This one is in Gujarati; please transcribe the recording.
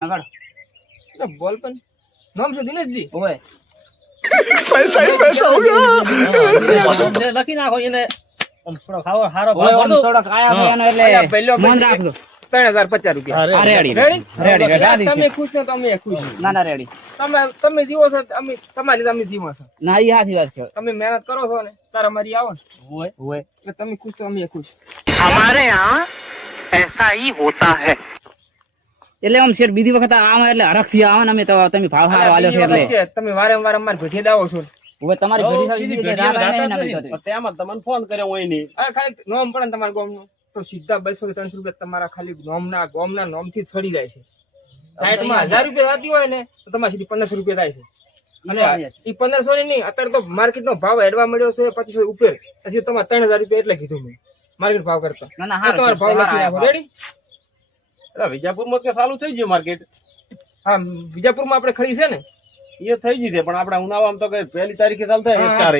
બોલ પણ નામ શું દિનેશજી? ઓય पैसा ही पैसा होगा। લખી નાખો એને આમ થોડો ખાવો હારો ઓય ભાવ આમ ભરજો. થોડોક આયા હા. ગયાનો એટલે અલ્યા પહેલો મન રાખજો 3050 રૂપિયા. અરે, આ રેડી રેડી? રેડી તમે રેડી ખુશ છો તો અમે ખુશ. ના ના રેડી તમે જીવો છો અમે તમારી અમે જીવો છો. ના ઈ હાથી વાત છે તમે મહેનત કરો છો ને તારે અમારી આવો ને ઓય. ઓય એટલે તમે ખુશ તો અમે ખુશ. हमारे यहाँ ऐसा ही होता है। એટલે આમ શેર બીજી વખત આમ એટલે હરખથી આવો ને અમે તો તમે ભાવ હારો આલ્યો છે બીજી એટલે વખત છે, તમે વારંવાર અમારે ભેટી દાવો છો. ઓય તમારી હો, ઘડી સારી બીજી બીજી ઘડીએ રાત નહીં રાત ને જ અમે તો તેમાં તમને ફોન કર્યો હોય નહીં. અરે ખાલી નોમ પડે ને તમારા ગામનું તો સીધા 200-300 રૂપિયા તમારા ખાલી ગામના નોમથી જ છડી જાય છે. સાઈડમાં 1000 રૂપિયા થતી હોય ને તો તમારે સીધી 1500 રૂપિયા થાય છે. અને ઈ 1500 ની નહીં, અત્યારે તો માર્કેટ નો ભાવ એડવા મળ્યો છે 2500 ઉપર. હજી તમારે 3000 રૂપિયા એટલે કીધું મેં માર્કેટ ભાવ કરતા. ના ના તો તમારો ભાવ લખી નાખો. રેડી? વિજાપુરમાં કે ચાલુ થઈ ગયું માર્કેટ હા, વિજાપુરમાં આપણે ખરી છે ને એ થઈ ગઈ છે પણ આપણે ઉનાળામાં તો કે 1 તારીખે ચાલુ થાય હા, 1 તારીખ